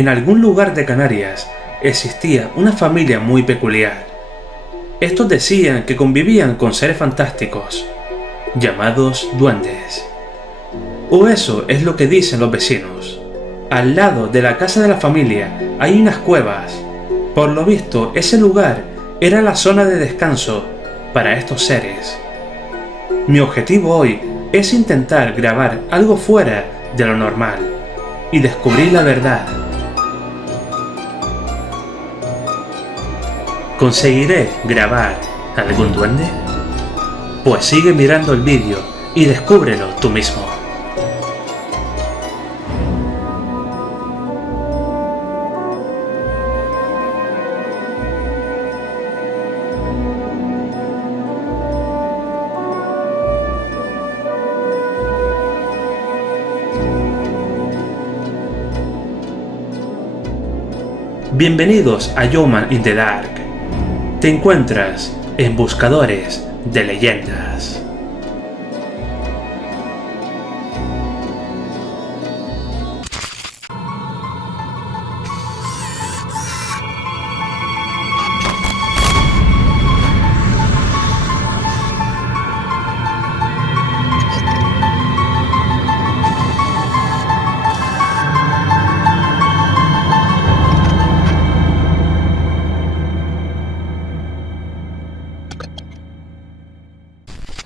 En algún lugar de Canarias existía una familia muy peculiar. Estos decían que convivían con seres fantásticos, llamados duendes. O eso es lo que dicen los vecinos. Al lado de la casa de la familia hay unas cuevas. Por lo visto, ese lugar era la zona de descanso para estos seres. Mi objetivo hoy es intentar grabar algo fuera de lo normal y descubrir la verdad. ¿Conseguiré grabar algún duende? Pues sigue mirando el vídeo y descúbrelo tú mismo. Bienvenidos a Yeoman in the Dark. Te encuentras en Buscadores de Leyendas.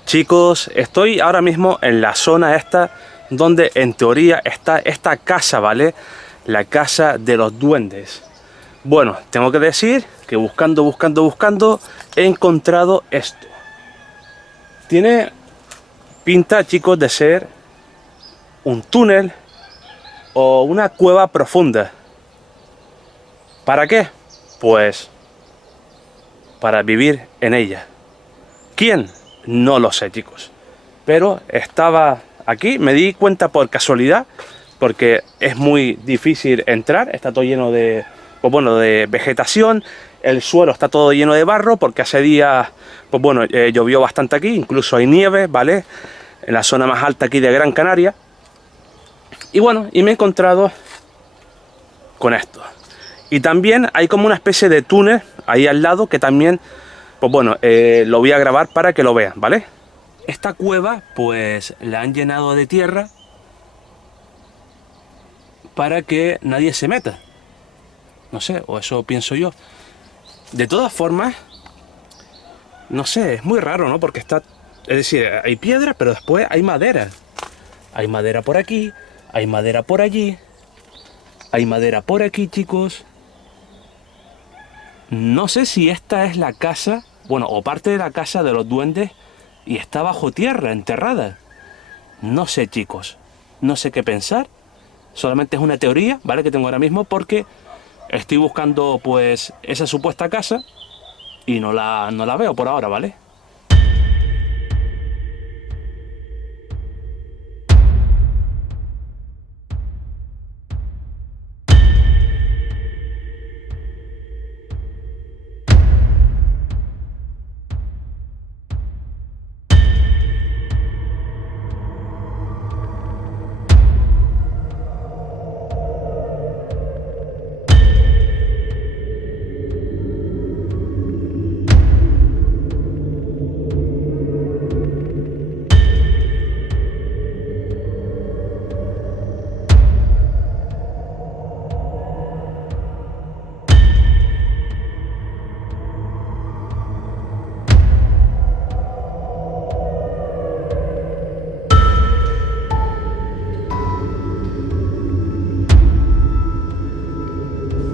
Chicos, estoy ahora mismo en la zona esta donde en teoría está esta casa, ¿vale? La casa de los duendes. Bueno, tengo que decir que buscando he encontrado esto. Tiene pinta, chicos, de ser un túnel o una cueva profunda. ¿Para qué? Pues para vivir en ella. ¿Quién? No lo sé, chicos, pero estaba aquí, me di cuenta por casualidad, porque es muy difícil entrar, está todo lleno de, pues bueno, de vegetación, el suelo está todo lleno de barro, porque hace días, pues bueno, llovió bastante aquí, incluso hay nieve, ¿vale? En la zona más alta aquí de Gran Canaria, y bueno, y me he encontrado con esto, y también hay como una especie de túnel ahí al lado que también, pues bueno, lo voy a grabar para que lo vean, ¿vale? Esta cueva, pues, la han llenado de tierra para que nadie se meta. No sé, o eso pienso yo. De todas formas, no sé, es muy raro, ¿no? Porque está, es decir, hay piedra, pero después hay madera. Hay madera por aquí, hay madera por allí, hay madera por aquí, chicos. No sé si esta es la casa, bueno, o parte de la casa de los duendes y está bajo tierra, enterrada. No sé, chicos, no sé qué pensar. Solamente es una teoría, ¿vale? Que tengo ahora mismo porque estoy buscando, pues, esa supuesta casa y no la veo por ahora, ¿vale?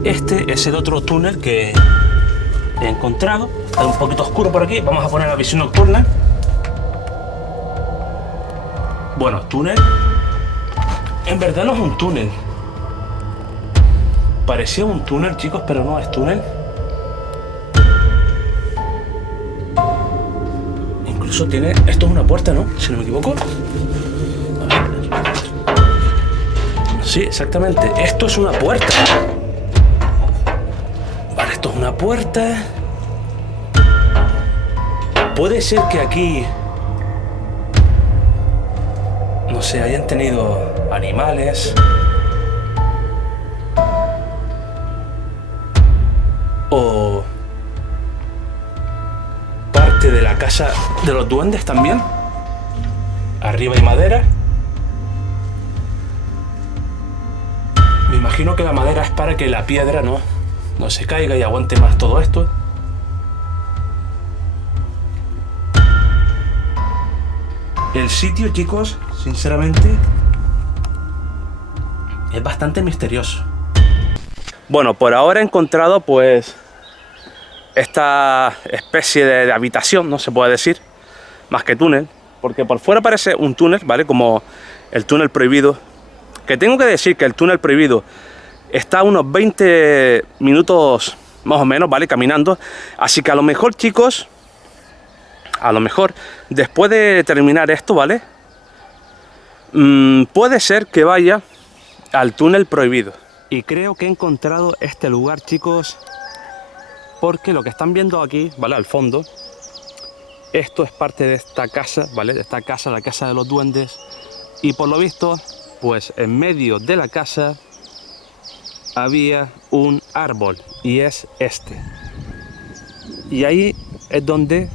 Este es el otro túnel que he encontrado. Está un poquito oscuro por aquí. Vamos a poner la visión nocturna. Bueno, túnel. En verdad no es un túnel. Parecía un túnel, chicos, pero no es túnel. Incluso tiene... Esto es una puerta, ¿no? Si no me equivoco. A ver. Sí, exactamente. Esto es una puerta. Vale, esto es una puerta. Puede ser que aquí, no sé, hayan tenido animales. O parte de la casa de los duendes también. Arriba hay madera. Me imagino que la madera es para que la piedra no se caiga y aguante más todo esto. El sitio, chicos, sinceramente, es bastante misterioso. Bueno, por ahora he encontrado pues esta especie de habitación, no se puede decir, más que túnel, porque por fuera parece un túnel, ¿vale? Como el túnel prohibido. Que tengo que decir que el túnel prohibido está a unos 20 minutos más o menos, ¿vale? Caminando. Así que a lo mejor, chicos, a lo mejor después de terminar esto, ¿vale? Puede ser que vaya al túnel prohibido. Y creo que he encontrado este lugar, chicos, porque lo que están viendo aquí, ¿vale? Al fondo, esto es parte de esta casa, ¿vale? De esta casa, la casa de los duendes. Y por lo visto, pues en medio de la casa había un árbol, y es este. Y ahí es donde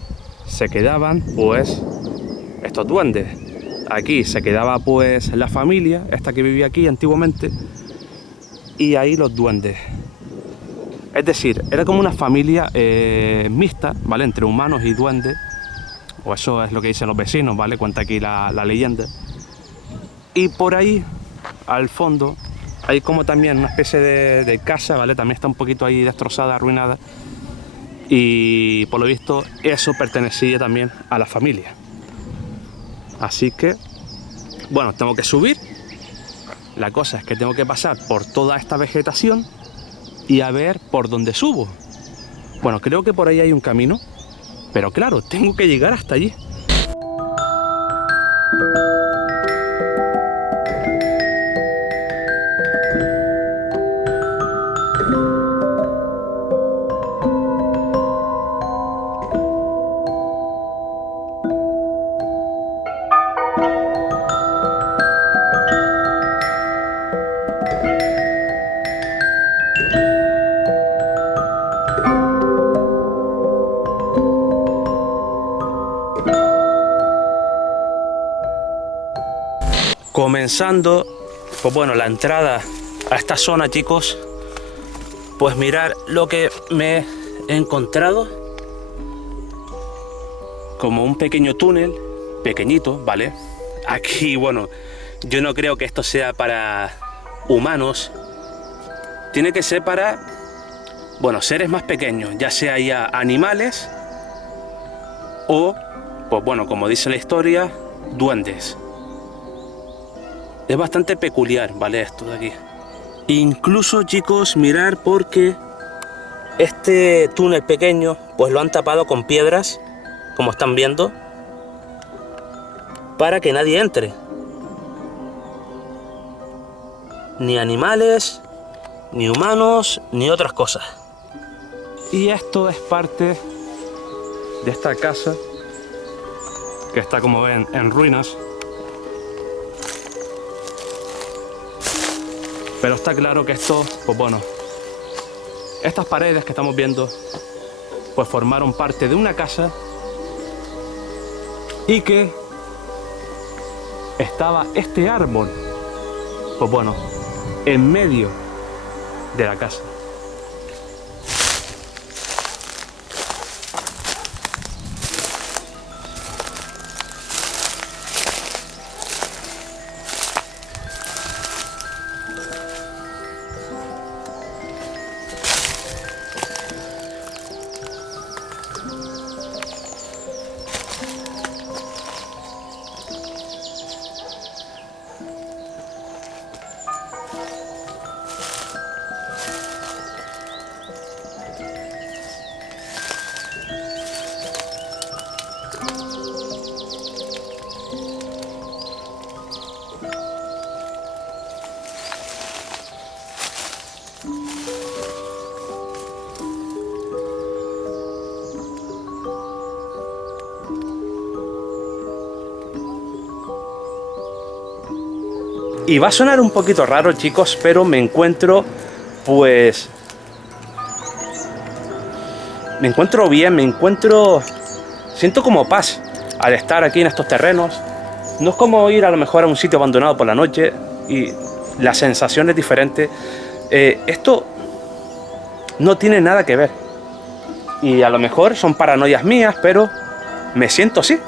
se quedaban pues estos duendes. Aquí se quedaba pues la familia, esta que vivía aquí antiguamente, y ahí los duendes. Es decir, era como una familia mixta, ¿vale? Entre humanos y duendes, o eso es lo que dicen los vecinos, ¿vale? Cuenta aquí la leyenda. Y por ahí, al fondo, hay como también una especie de casa, ¿vale? También está un poquito ahí destrozada, arruinada. Y por lo visto eso pertenecía también a la familia. Así que, bueno, tengo que subir. La cosa es que tengo que pasar por toda esta vegetación y a ver por dónde subo. Bueno, creo que por ahí hay un camino, pero claro, tengo que llegar hasta allí. Comenzando, pues bueno, la entrada a esta zona, chicos, pues mirar lo que me he encontrado. Como un pequeño túnel, pequeñito, ¿vale? Aquí, bueno, yo no creo que esto sea para humanos. Tiene que ser para, bueno, seres más pequeños, ya sea ya animales o, pues bueno, como dice la historia, duendes. Es bastante peculiar, ¿vale? Esto de aquí. Incluso, chicos, mirar porque este túnel pequeño, pues lo han tapado con piedras, como están viendo, para que nadie entre. Ni animales, ni humanos, ni otras cosas. Y esto es parte de esta casa, que está, como ven, en ruinas. Pero está claro que esto, pues bueno, estas paredes que estamos viendo, pues formaron parte de una casa y que estaba este árbol, pues bueno, en medio de la casa. Y va a sonar un poquito raro, chicos, pero me encuentro, pues, me encuentro bien, siento como paz al estar aquí en estos terrenos. No es como ir a lo mejor a un sitio abandonado por la noche y la sensación es diferente. Esto no tiene nada que ver. Y a lo mejor son paranoias mías, pero me siento así.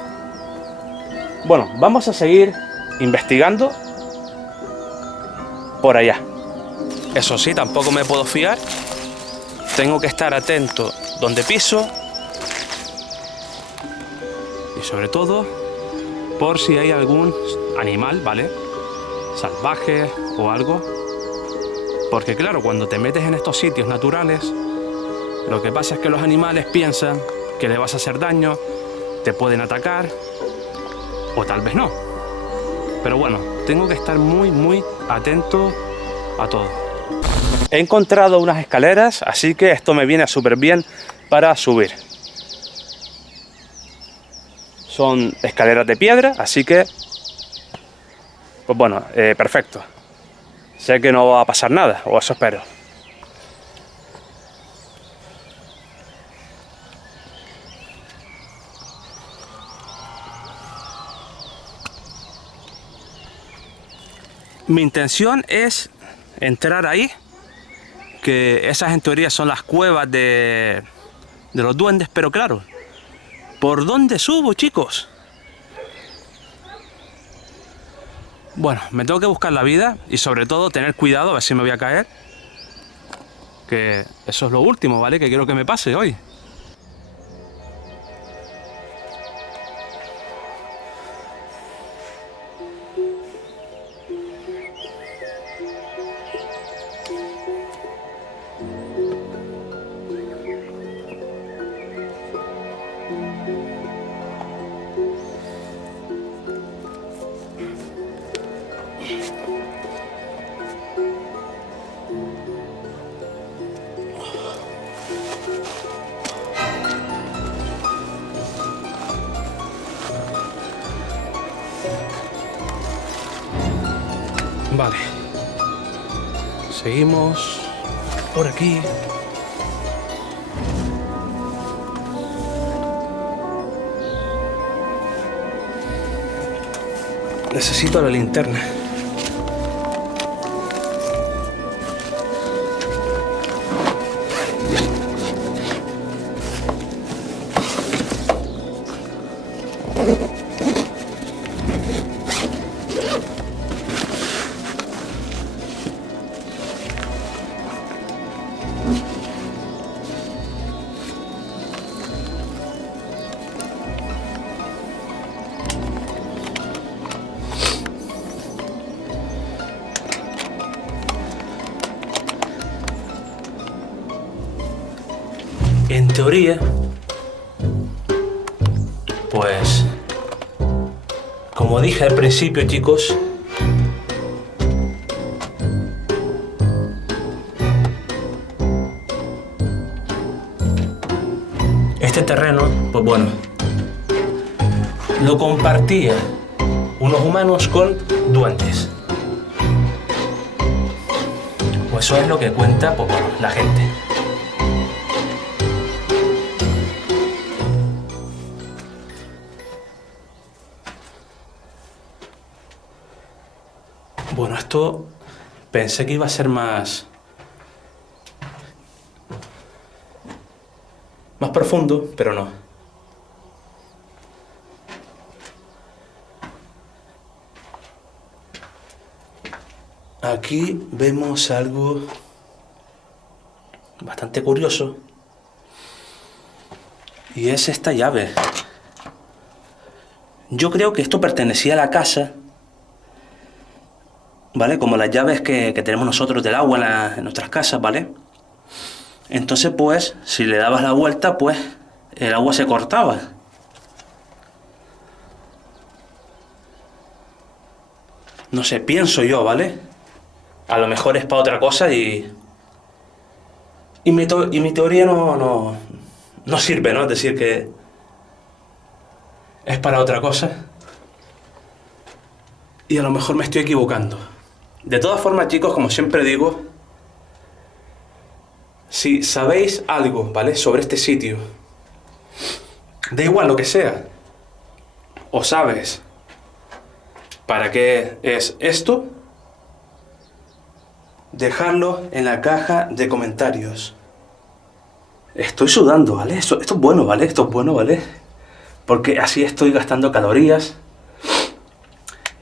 Bueno, vamos a seguir investigando por allá. Eso sí, tampoco me puedo fiar. Tengo que estar atento donde piso. Y sobre todo, por si hay algún animal, ¿vale? Salvaje o algo. Porque claro, cuando te metes en estos sitios naturales, lo que pasa es que los animales piensan que le vas a hacer daño, te pueden atacar, o tal vez no. Pero bueno, tengo que estar muy atento a todo. He encontrado unas escaleras, así que esto me viene súper bien para subir. Son escaleras de piedra, así que, pues bueno, perfecto. Sé que no va a pasar nada, o eso espero. Mi intención es entrar ahí, que esas en teoría son las cuevas de los duendes, pero claro, ¿por dónde subo, chicos? Bueno, me tengo que buscar la vida y sobre todo tener cuidado a ver si me voy a caer. Que eso es lo último, ¿vale? Que quiero que me pase hoy. Vale. Seguimos por aquí. Necesito la linterna. En teoría, pues, como dije al principio, chicos, este terreno, pues bueno, lo compartía unos humanos con duendes. Pues eso es lo que cuenta, pues bueno, la gente. Bueno, esto pensé que iba a ser más profundo, pero no. Aquí vemos algo bastante curioso y es esta llave. Yo creo que esto pertenecía a la casa, ¿vale? Como las llaves que tenemos nosotros del agua en nuestras casas, ¿vale? Entonces, pues, si le dabas la vuelta, pues, el agua se cortaba. No sé, pienso yo, ¿vale? A lo mejor es para otra cosa y mi teoría no sirve, ¿no? Es decir, que es para otra cosa. Y a lo mejor me estoy equivocando. De todas formas, chicos, como siempre digo, Si sabéis algo, ¿vale? Sobre este sitio, da igual lo que sea, o sabes para qué es esto, dejadlo en la caja de comentarios. Estoy sudando, ¿vale? Esto es bueno, ¿vale? Esto es bueno, ¿vale? Porque así estoy gastando calorías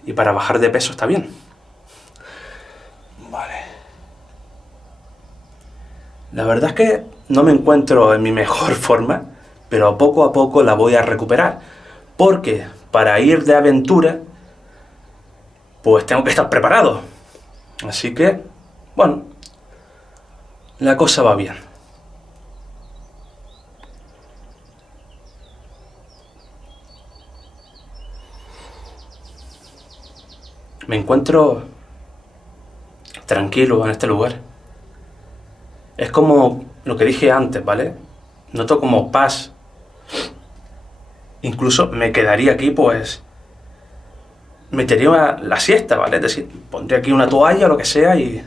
y para bajar de peso está bien. Vale. La verdad es que no me encuentro en mi mejor forma, pero poco a poco la voy a recuperar. Porque para ir de aventura, pues tengo que estar preparado. Así que, bueno, la cosa va bien. Me encuentro tranquilo en este lugar. Es como lo que dije antes, ¿vale? Noto como paz. Incluso me quedaría aquí, pues... me echaría la siesta, ¿vale? Es decir, pondría aquí una toalla o lo que sea y...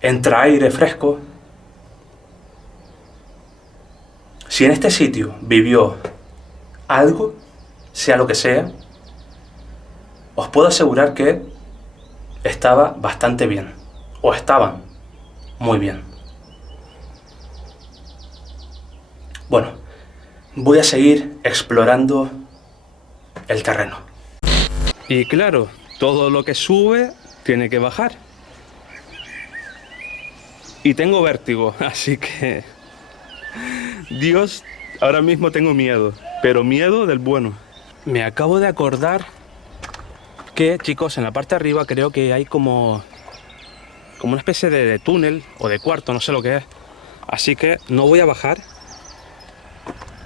entra aire fresco. Si en este sitio vivió algo, sea lo que sea, os puedo asegurar que estaba bastante bien. O estaban muy bien. Bueno, voy a seguir explorando el terreno. Y claro, todo lo que sube tiene que bajar. Y tengo vértigo, así que... Dios, ahora mismo tengo miedo, pero miedo del bueno. Me acabo de acordar que, chicos, en la parte de arriba creo que hay como una especie de túnel o de cuarto, no sé lo que es. Así que no voy a bajar,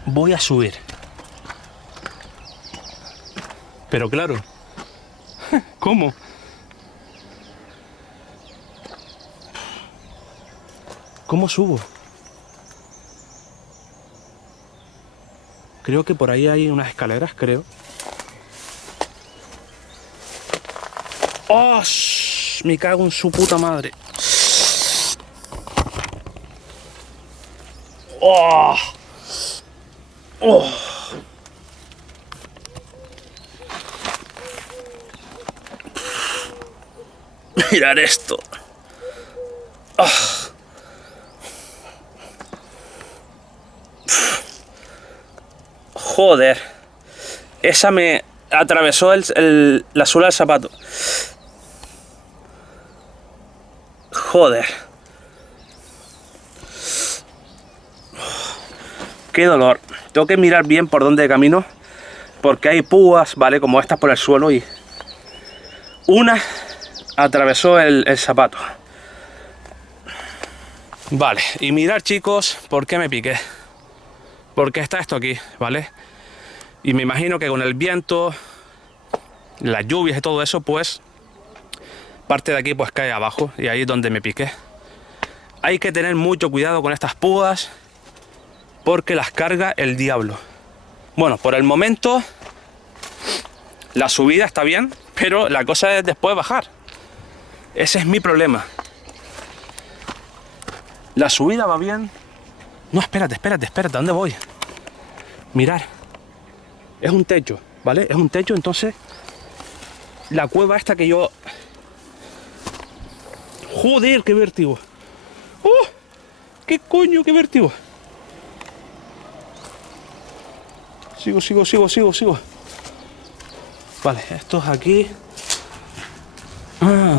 voy a subir. Pero claro, ¿cómo? ¿Cómo subo? Creo que por ahí hay unas escaleras, creo. ¡Oh! Me cago en su puta madre. ¡Oh! ¡Oh! Mirad esto. ¡Oh! Joder. Esa me atravesó la suela del zapato. Joder. Qué dolor. Tengo que mirar bien por dónde camino, porque hay púas, ¿vale? Como estas por el suelo y... una atravesó el zapato. Vale, y mirad, chicos, por qué me piqué. Porque está esto aquí, ¿vale? Y me imagino que con el viento, las lluvias y todo eso, pues... parte de aquí pues cae abajo y ahí es donde me piqué. Hay que tener mucho cuidado con estas púas porque las carga el diablo. Bueno, por el momento la subida está bien, pero la cosa es después bajar. Ese es mi problema. La subida va bien. No, espérate, ¿dónde voy? Mirad. Es un techo, ¿vale? Es un techo, entonces la cueva esta que yo... ¡Joder, qué vértigo! ¡Oh! ¡Qué coño, qué vértigo! Sigo. Vale, esto es aquí. Ah,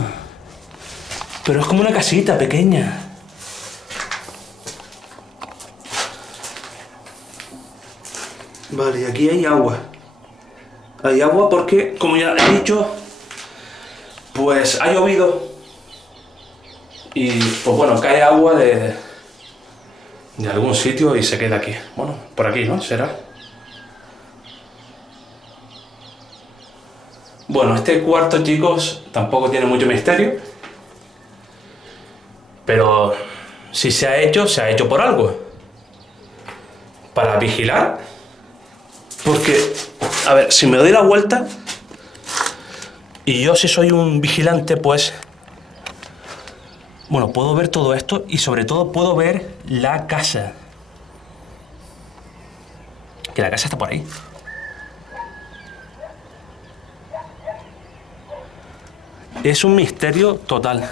pero es como una casita pequeña. Vale, y aquí hay agua. Hay agua porque, como ya he dicho, pues ha llovido. Y pues bueno, cae agua de algún sitio y se queda aquí. Bueno, por aquí, ¿no? Será. Bueno, este cuarto, chicos, tampoco tiene mucho misterio. Pero si se ha hecho por algo. Para vigilar. Porque, a ver, si me doy la vuelta y yo si soy un vigilante, pues... Bueno, puedo ver todo esto y sobre todo puedo ver la casa. Que la casa está por ahí. Es un misterio total.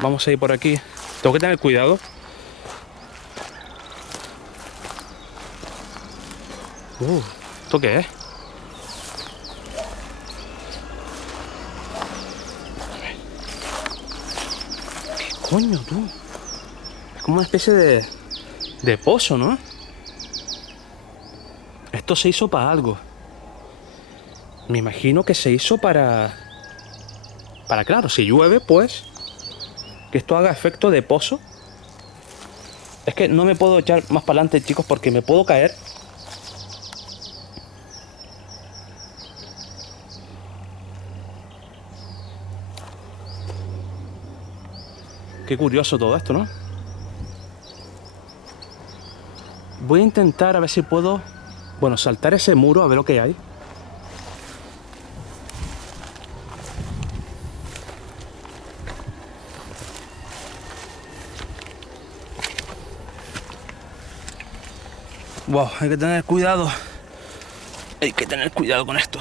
Vamos a ir por aquí. Tengo que tener cuidado. ¿Esto qué es? ¿Qué coño, tú? Es como una especie de pozo, ¿no? Esto se hizo para algo. Me imagino que se hizo para, claro, si llueve, pues, que esto haga efecto de pozo. Es que no me puedo echar más para adelante, chicos, porque me puedo caer. Qué curioso todo esto, ¿no? Voy a intentar a ver si puedo, bueno, saltar ese muro a ver lo que hay. Wow, hay que tener cuidado. Hay que tener cuidado con esto.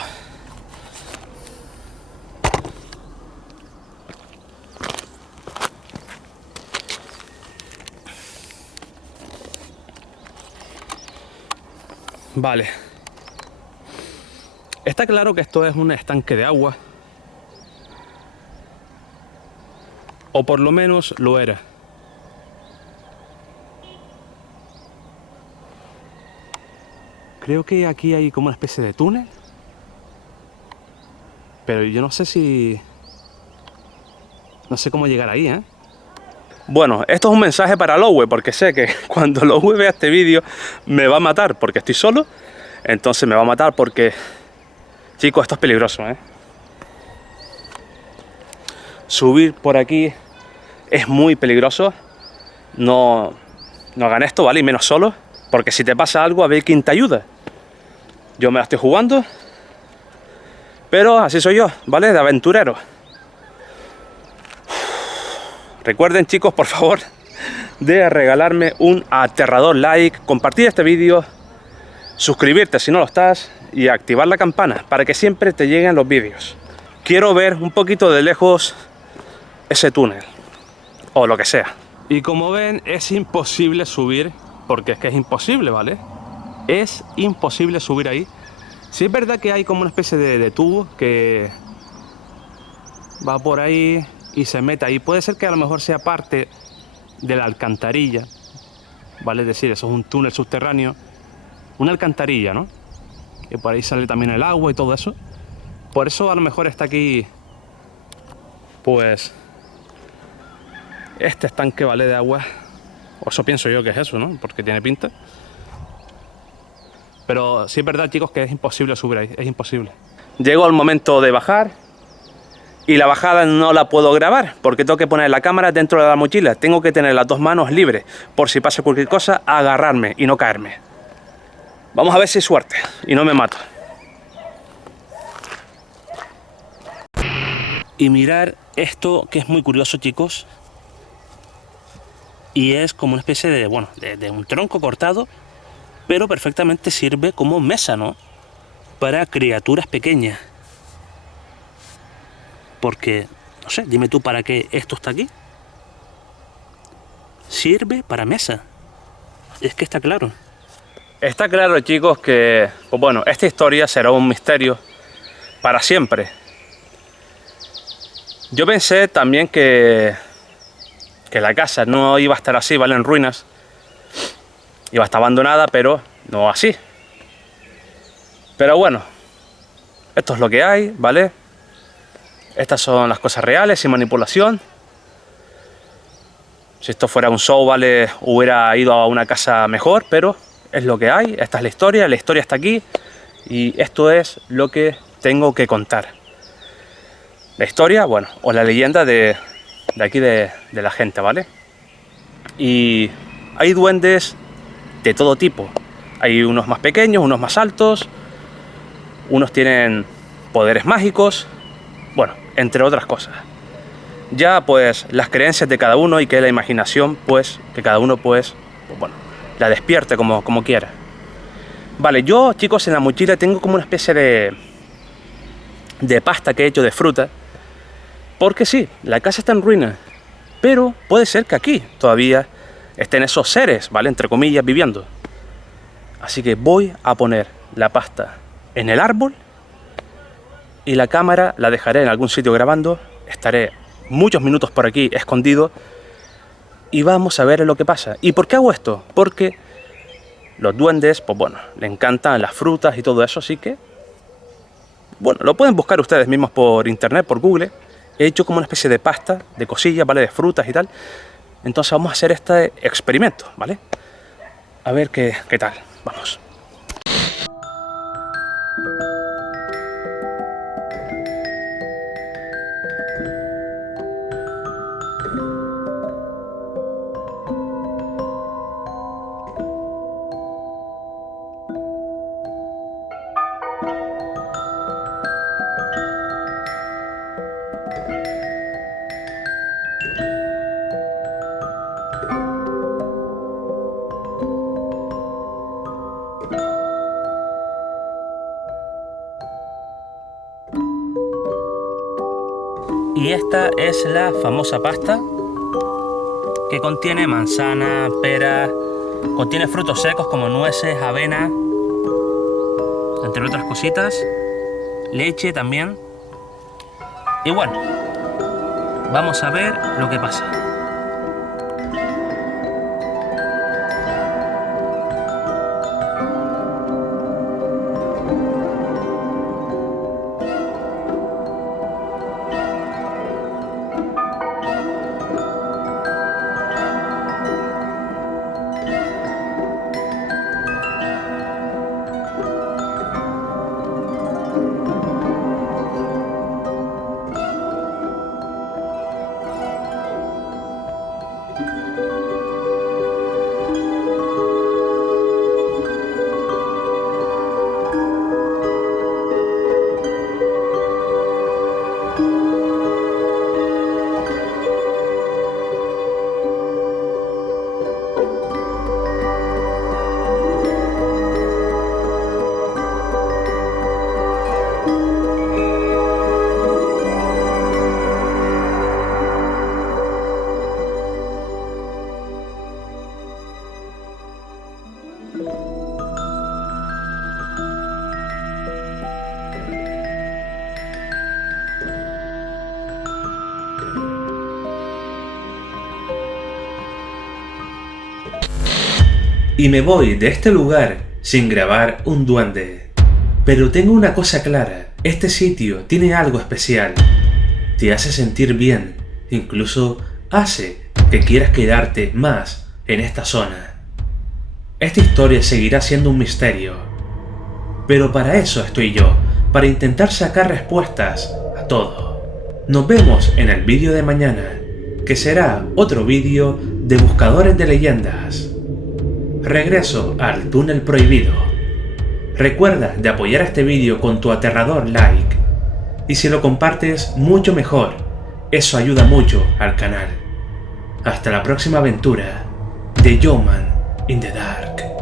Vale. Está claro que esto es un estanque de agua. O por lo menos lo era. Creo que aquí hay como una especie de túnel. Pero yo no sé si... No sé cómo llegar ahí, ¿eh? Bueno, esto es un mensaje para Lowe, porque sé que cuando Lowe vea este vídeo me va a matar porque estoy solo. Entonces me va a matar porque... Chicos, esto es peligroso, ¿eh? Subir por aquí es muy peligroso. No hagan esto, ¿vale? Y menos solo, porque si te pasa algo, a ver quién te ayuda. Yo me la estoy jugando, pero así soy yo, ¿vale? De aventurero. Recuerden, chicos, por favor, de regalarme un aterrador like, compartir este vídeo, suscribirte si no lo estás y activar la campana para que siempre te lleguen los vídeos. Quiero ver un poquito de lejos ese túnel, o lo que sea. Y como ven, es imposible subir, porque es que es imposible, ¿vale? Es imposible subir ahí. Sí es verdad que hay como una especie de tubo que va por ahí y se mete ahí. Puede ser que a lo mejor sea parte de la alcantarilla, ¿vale? Es decir, eso es un túnel subterráneo, una alcantarilla, ¿no? Que por ahí sale también el agua y todo eso. Por eso a lo mejor está aquí, pues, este estanque, ¿vale? De agua. O eso pienso yo que es eso, ¿no? Porque tiene pinta. Pero sí es verdad, chicos, que es imposible subir ahí, es imposible. Llegó el momento de bajar y la bajada no la puedo grabar porque tengo que poner la cámara dentro de la mochila. Tengo que tener las dos manos libres por si pasa cualquier cosa, agarrarme y no caerme. Vamos a ver si hay suerte y no me mato. Y mirar esto que es muy curioso, chicos. Y es como una especie de, bueno, de un tronco cortado, pero perfectamente sirve como mesa, ¿no? Para criaturas pequeñas. Porque, no sé, dime tú para qué esto está aquí. Sirve para mesa. Es que está claro. Está claro, chicos, que, pues bueno, esta historia será un misterio para siempre. Yo pensé también que la casa no iba a estar así, ¿vale? En ruinas. Iba a estar abandonada, pero no así. Pero bueno, esto es lo que hay, ¿vale? Estas son las cosas reales, sin manipulación. Si esto fuera un show, ¿vale? Hubiera ido a una casa mejor, pero es lo que hay. Esta es la historia está aquí. Y esto es lo que tengo que contar. La historia, bueno, o la leyenda de aquí de la gente, ¿vale? Y hay duendes de todo tipo. Hay unos más pequeños, unos más altos, unos tienen poderes mágicos, bueno, entre otras cosas. Ya pues las creencias de cada uno y que la imaginación pues que cada uno pues bueno, la despierte como quiera. Vale, yo chicos en la mochila tengo como una especie de pasta que he hecho de fruta, porque sí, la casa está en ruina, pero puede ser que aquí todavía estén esos seres, ¿vale? Entre comillas, viviendo. Así que voy a poner la pasta en el árbol y la cámara la dejaré en algún sitio grabando. Estaré muchos minutos por aquí escondido y vamos a ver lo que pasa. ¿Y por qué hago esto? Porque los duendes, pues bueno, le encantan las frutas y todo eso, así que bueno, lo pueden buscar ustedes mismos por internet, por Google. He hecho como una especie de pasta, de cosillas, ¿vale? De frutas y tal. Entonces vamos a hacer este experimento, ¿vale? A ver qué tal. Vamos. Y esta es la famosa pasta que contiene manzana, pera, contiene frutos secos como nueces, avena, entre otras cositas, leche también. Y bueno, vamos a ver lo que pasa. Y me voy de este lugar sin grabar un duende. Pero tengo una cosa clara, este sitio tiene algo especial. Te hace sentir bien, incluso hace que quieras quedarte más en esta zona. Esta historia seguirá siendo un misterio. Pero para eso estoy yo, para intentar sacar respuestas a todo. Nos vemos en el vídeo de mañana, que será otro vídeo de buscadores de leyendas. Regreso al túnel prohibido. Recuerda de apoyar este vídeo con tu aterrador like. Y si lo compartes, mucho mejor. Eso ayuda mucho al canal. Hasta la próxima aventura de Yeoman in the Dark.